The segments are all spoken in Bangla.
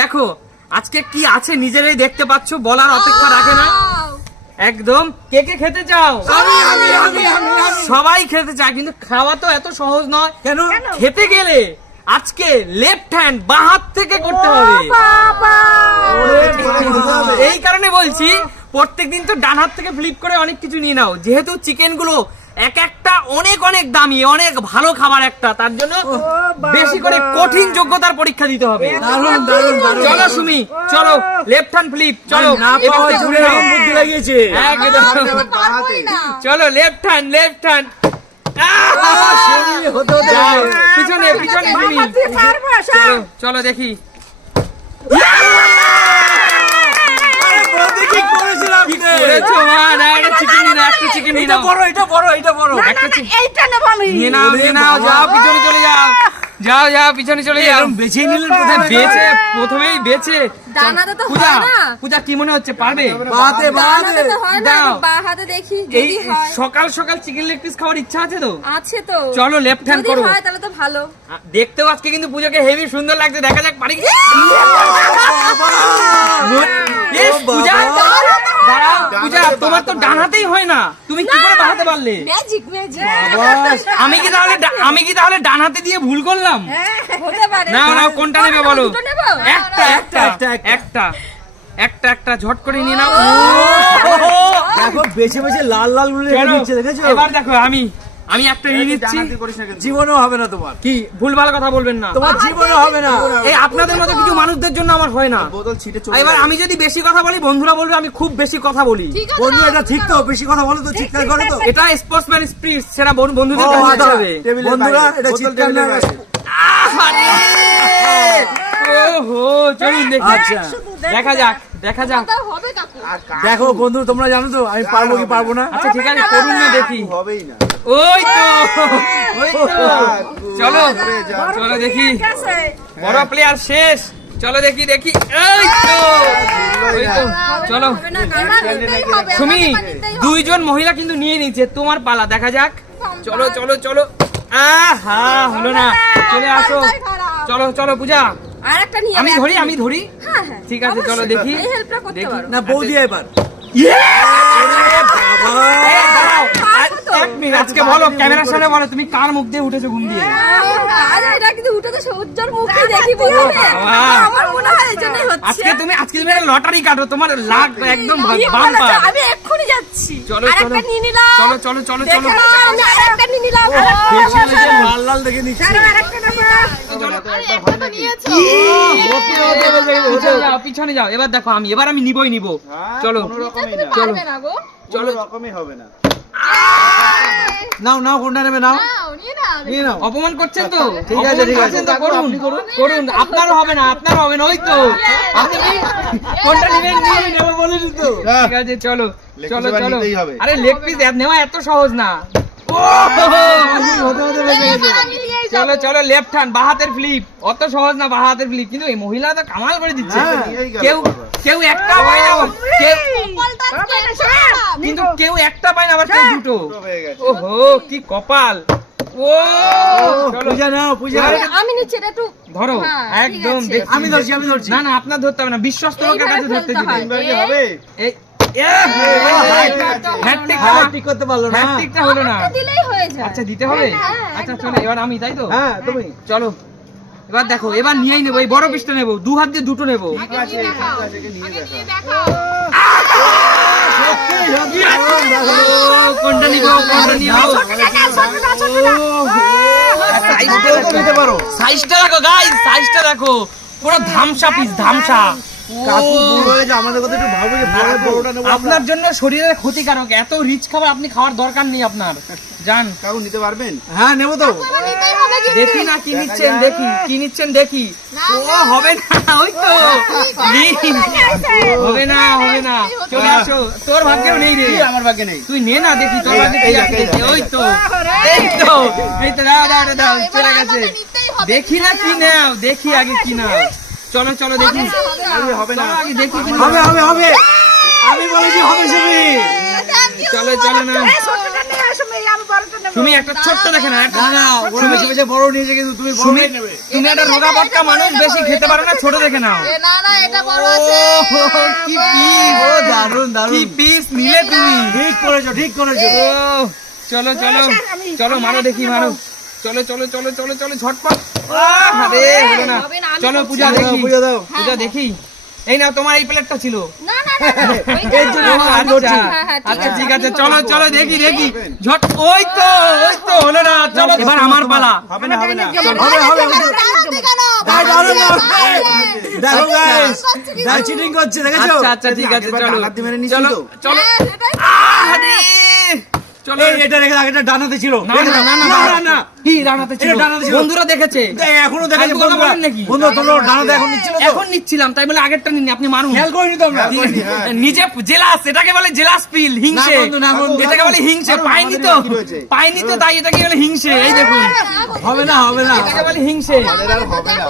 দেখো আজকে কি আছে নিজেরাই দেখতে পাচ্ছ, বলার অপেক্ষা রাখে না একদম। কে কে খেতে চাও? সবাই খেতে চায়, কিন্তু খাওয়া তো এত সহজ নয়। কেন? খেতে গেলে আজকে লেফট হ্যান্ড বাঁ হাত থেকে করতে হবে। এই কারণে বলছি প্রত্যেকদিন তো ডান হাত থেকে ফ্লিপ করে অনেক কিছু নিয়ে নাও, যেহেতু চিকেন গুলো এক একটা অনেক অনেক দামি, অনেক ভালো খাবার একটা, তার জন্য বেশি করে কঠিন যোগ্যতার পরীক্ষা দিতে হবে। চলো সুমি, চলো লেফট হ্যান্ড ফ্লিপ, চলো বুদ্ধি লাগিয়েছে। চলো লেফট হ্যান্ড, লেফট হ্যান্ড, পিছনে পিছনে সুমি, চলো চলো দেখি। পিছনে চলে যাও। প্রথমেই বেছে পূজা কি মনে হচ্ছে পারবে? এই সকাল সকাল চিকেন লেগ পিস খাওয়ার ইচ্ছা আছে তো? আছে তো। চলো লেফট হ্যান্ড করো। তাহলে তো ভালো। দেখতেও আজকে কিন্তু পূজাকে হেভি সুন্দর লাগছে, দেখা যাক পারি। পূজা তোমার তো ডান হাতেই হয় না, তুমি কি করে বাঁ হাতে পারলে? Magic magic. আমি কি তাহলে ডান হাতে দিয়ে ভুল করলাম? হতে পারে। নাও নাও, কোনটা নেবে বলো? একটা একটা, একটা একটা একটা একটা ঝট করে নিয়ে নাও। দেখো বেছে বেছে লাল লাল গুলো নিচ্ছে, দেখেছো? এবার দেখো আমি একটা নিয়ে নিচ্ছি। জীবনেও হবে না তোমার। কি ভুলভাল কথা বলবেন না, তোমার জীবনেও হবে না। এই আপনাদের মতো কিছু মানুষদের জন্য আমার হয় না। এবার আমি যদি বেশি কথা বলি বন্ধুরা বলবে আমি খুব বেশি কথা বলি। বন্ধু এটা ঠিক তো? বেশি কথা বলো তো চিৎকার করে তো? এটা স্পোর্টসম্যান স্পিরিট, সেটা বন্ধুদের কাছে দিতে হবে। বন্ধুরা এটা চিৎকার না। ওহো চলুন দেখি। আচ্ছা দেখা যাক দেখা যাক। দেখো বন্ধু, তোমরা জানো তো আমি পারবো কি পারবো না? আচ্ছা ঠিক আছে, করুন না দেখি। হবেই না। ওই তো চলো চলো দেখি, বড় প্লেয়ার শেষ। চলো দেখি দেখি, এই তো চলো। সুমি, দুইজন মহিলা কিন্তু নিয়ে নিচ্ছে, তোমার পালা, দেখা যাক। চলো চলো চলো। আহা হলো না, চলে আসো। চলো চলো পূজা, আমি ধরি। ঠিক আছে চলো দেখি দেখি। না বৌদি এবার। এক মিনিট, আজকে বলো ক্যামেরার সামনে বলো তুমি কার মুখ দিয়ে উঠেছো ঘুম দিয়ে? আজকে তুমি লটারি কাটো, তোমার লাখ একদম বাম্পার। আমি এক্ষুনি যাচ্ছি। চলো চলো চলো চলো চলো চলো। লাল লাল দেখে নিচ্ছি। পিছনে যাও। এবার দেখো এবার আমি নিবই নিব। চলো চলো চলো। রকমই হবে না। নাও নাও, কোনটা নেবে? নাও নিয়ে নাও। অপমান করছেন তো? ঠিক আছে ঠিক আছে, তো করুন করুন। আপনারও হবে না, আপনারও হবে না। ওই তো আপনি কোনটা নেবেন? নিয়ে নেব বলেছি তো। ঠিক আছে চলো চলো চলো। আরে লেগ পিস নেওয়া এত সহজ না। চলো চলো লেফট হ্যান্ড, বাঁ হাতের ফ্লিপ। অত সহজ না বাঁ হাতের ফ্লিপ, কিন্তু এই মহিলা তো কামাল করে দিচ্ছে। কেউ কেউ একটা পায় না, কিন্তু কেউ একটা পায় না, আবার কেউ দুটো। ওহো কি কপাল। ও পূজা নাও, পূজা। আমি নিচ্ছি এটা একটু ধরো একদম। আমি ধরছি আমি ধরছি। না না আপনার ধরতে হবে না, বিশ্বস্ত লোকের কাছে ধরতে দিবে। হবে এই ঠিক করতে পারলো না। হ্যাটট্রিকটা হলো না। দিলেই হয়ে যায়। আচ্ছা দিতে হবে। আচ্ছা চলো এবার আমি, তাই তো? হ্যাঁ তুমি। চলো এবার দেখো, এবার নিয়েই নেবো, এই বড় পিসটা নেবো, দু হাত দিয়ে দুটো নেবো। কোনটা নিবো কোনটা নিবো? সাইজটা দেখো গাইস, সাইজটা দেখো, পুরো ধামসা পিস, ধামসা। আপনার জন্য শরীরের ক্ষতিকারক, এত রিচ খাবার আপনি খাওয়ার দরকার নেই আপনার। জান কাকু নিতে পারবেন? হ্যাঁ নেবো তো। দেখি না কি নিচ্ছেন, দেখি কি নিচ্ছেন দেখি। ও হবে না, ওই তো হবে না হবে না। চলে আসো, তোর ভাগ্যেও নেই রে। আমার ভাগ্যে নেই। তুই নে না দেখি, তোর ভাগ্যে কি আছে দেখি। ওই তো এই তো এই তো, দাও দাও দাও, চলে গেছে। দেখি না কি নাও, দেখি আগে কি নাও। চলো চলো দেখি। হবে না। আগে দেখি কি হবে হবে হবে। আমি বলেছি হবে, চলো চলো না তুমি একটা ছোট্ট দেখে না না না ওরা বেশি বেশি বড় নিয়েছে কিন্তু তুমি বড় তুমি নেবে তুমি একটা রোগা বটকা মানুষ বেশি খেতে পারো না ছোট দেখে নাও না না এটা বড় আছে কি পিস ও দারুন কি দারুন পিস নিলে তুমি ঠিক করেছো ঠিক করেছো ও চলো চলো চলো মারো দেখি মারো চলো চলো চলো চলো চলো ঝটপট আরে হলো না হবে না, আমি চলো করছি। পূজা দেখি পূজা দাও পূজা দেখি এই নাও তোমার এই প্লেটটা ছিল না না না এর জন্য আচ্ছা, আমি ধরছি। আচ্ছা ঠিক আছে চলো চলো দেখি দেখি ঝট ওই তো হলো না চলো এবার আমার পালা হবে না হবে না চলো। হবে হবে দাও দারুন দেখো গাইস দা চিটিং করছে দেখেছো আচ্ছা আচ্ছা ঠিক আছে চলো হাত দিয়ে মেরে নিয়েছি চলো তো চলো আরে চলো এই এটা রেখে দাও এটা ডানাতে ছিল না না না না না না কি ডানাতে ছিল এটা ডানাতে ছিল। বন্ধুরা দেখেছে এই এখনো দেখাচ্ছি ফালতু কথা বন্ধুরা বলেন নাকি? বন্ধু তোমরা ডানাতে এখন নিচ্ছিল তো এখন নিচ্ছিলাম তাই বলে আগেরটা নিন আপনি মারুন খেয়াল করিনি তো আমরা নিজে জেলাস এটাকে বলে জেলাস পিল হিংসে না বন্ধু, না বন্ধু। এটাকে বলে হিংসে পাইনি তো পাইনি তো তাই এটাকে বলে হিংসে এই দেখুন হবে না হবে না এটাকে বলে হিংসে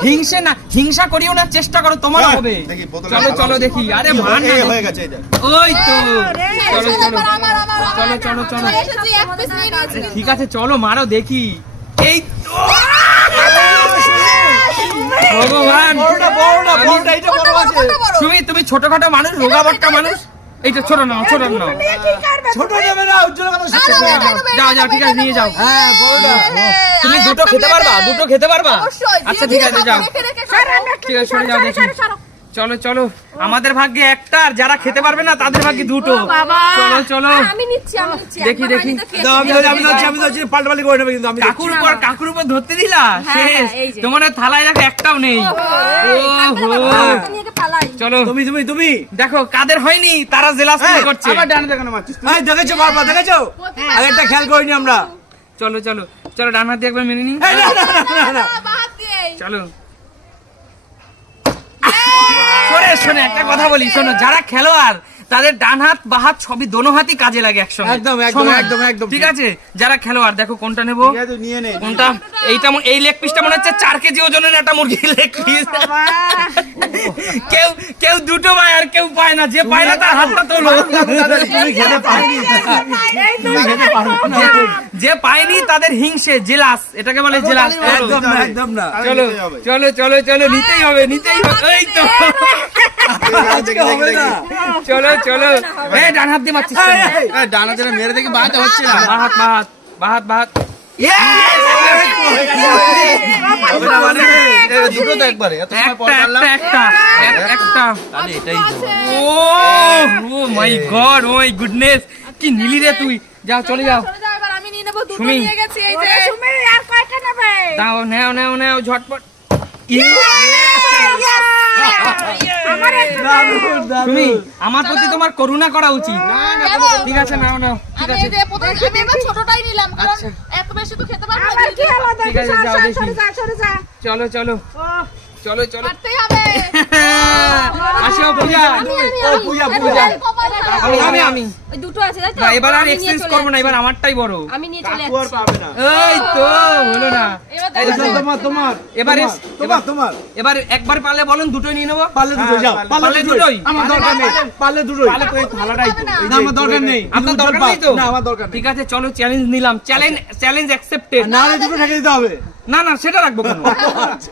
হিংসে না হিংসা করিও না চেষ্টা করো তোমার হবে চলো চলো দেখি আরে মান না হয়ে গেছে এটা ওই তো চলো চলো চলো চলো চলো এসেছি এক পিস নিয়ে নিয়েছি ঠিক আছে চলো মারো দেখি এই তো ভগবান বড়টা বড়টা এটা বড় আছে তুমি ছোটখাটো মানুষ রোগা বট্টা মানুষ এইটা ছোট নাও ছোট নাও ছোট নেবে না উজ্জ্বল কথা শিখতে যাও যাও ঠিক আছে নিয়ে যাও হ্যাঁ বড়টা তুমি দুটো খেতে পারবা দুটো খেতে পারবা অবশ্যই আচ্ছা ঠিক আছে যাও ঠিক আছে সরে যাও দেখি চলো চলো আমাদের ভাগ্যে একটা আর যারা খেতে পারবে না তাদের ভাগ্যে দুটো চলো চলো আমি নিচ্ছি আমি নিচ্ছি দেখি, একবার দেখি। বাড়িতে খেয়ে দাও আমি যাচ্ছি পাল্টাপাল্টি করে নেবে কিন্তু আমি কাকুর উপর ধরতে দিলা হ্যাঁ, শেষ এই যে। তোমার থালায় দেখো একটাও নেই ওহো। নিয়ে পালাই চলো তুমি দেখো কাদের হয়নি তারা জেলাস করছে আবার ডানাতে কেন মারছিস তুই? এই দেখেছো বাবা দেখেছো আরেকটা খেয়াল করিনি আমরা চলো চলো চলো ডান হাত দিয়ে একবার মেনে নি এই না না না না বাদ দিয়ে চলো শোনে শোনে একটা কথা বলি শোনো যারা খেলোয়াড় তাদের ডান হাত বা হাত সবই দোনো হাতই কাজে লাগে একসঙ্গে একদম, একদম, সমান। একদম, একদম। ঠিক আছে যারা খেলোয়াড় দেখো কোনটা নেবো ঠিক আছে, নিয়ে নে কোনটা এইটা এই লেগ পিসটা মনে হচ্ছে 4 কেজি ওজনের একটা মুরগির লেগ পিস কেউ কেউ দুটো পায় আর কেউ পায় না যে পায় না তার হাতটা তোলো তুমি খেতে পারবি তুমি খেতে পারবে না যে পায়নি তাদের হিংসে জেলাস এটাকে বলে জেলাস একদম না একদম না চলো চলো চলো চলো নিতেই হবে এই তো আজকে হবে না চলো চলো এই ডান হাত দিয়ে মারছিস কেন? এই ডানাতে মেরে দেখি বাঁধতে হচ্ছে না বাহাত বাহাত হবে না মানে দুটো তো একবারে এত সময় পর একটা মারলাম একটা একটা একটা তাহলে এটাই তো ও মাই গড ও মাই গুডনেস কি নিলি রে তুই যাও চলে যাও চলে যাও এবার আমি নিয়ে নেব দুটো সুমি। নিয়ে গেছি এই যে সুমি আর কয়টা নেবে দাও নাও নাও নাও ঝটপট তুমি আমার প্রতি তোমার করুণা করা উচিত ঠিক আছে নাও নাও ঠিক আমি আছে এই যে প্রথমে আমি এবার ছোটটাই নিলাম কারণ আচ্ছা। এত বেশি তো খেতে পারবো না কি হলো ঠিক আছে যাও দেখি চলো চলো চলো চলো করতেই হবে আসো পূজা ও পূজা পূজা আমি ওই দুটো আছে তাই তো না এবার আর আমি নিয়ে এক্সচেঞ্জ চলে করবো না যাচ্ছি। এবার আমারটাই বড় আমি নিয়ে চলে কাকু আর যাচ্ছি পাবে না এই তো হলো না এবার এই দেখো। দেখো, তোমার তোমার এবারে তোমার তোমার এবার একবার পারলে বলুন দুটোই নিয়ে নেবো পারলে দুটো যাও পারলে দুটোই? আমার দরকার নেই পারলে দুটোই তাহলে তো এই থালাটাই তো না আমার দরকার নেই আপনার উজ্জ্বল দরকার পাক। নেই তো না আমার দরকার নেই ঠিক আছে চলো চ্যালেঞ্জ নিলাম চ্যালেঞ্জ অ্যাকসেপ্টেড না হলে দুটো ঠেকে দিতে হবে না না সেটা রাখবো কেন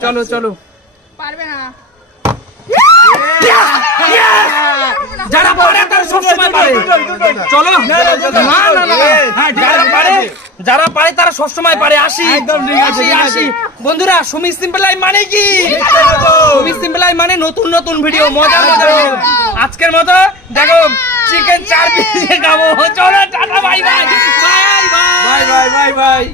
চলো চলো পারবে না যারা পারে তারা সবসময় পারে চলো না না না হ্যাঁ যারা পারে তারা সবসময় পারে আসি একদম ঠিক আছে, ঠিক আছে। আসি বন্ধুরা সুমি সিম্পল লাইফ মানে কি সুমি সিম্পল লাইফ মানে নতুন নতুন ভিডিও মজার মজার ভিডিও আজকের মতো দেখো চিকেন 4 পিস খাবো চলো tata bye bye bye bye bye bye bye bye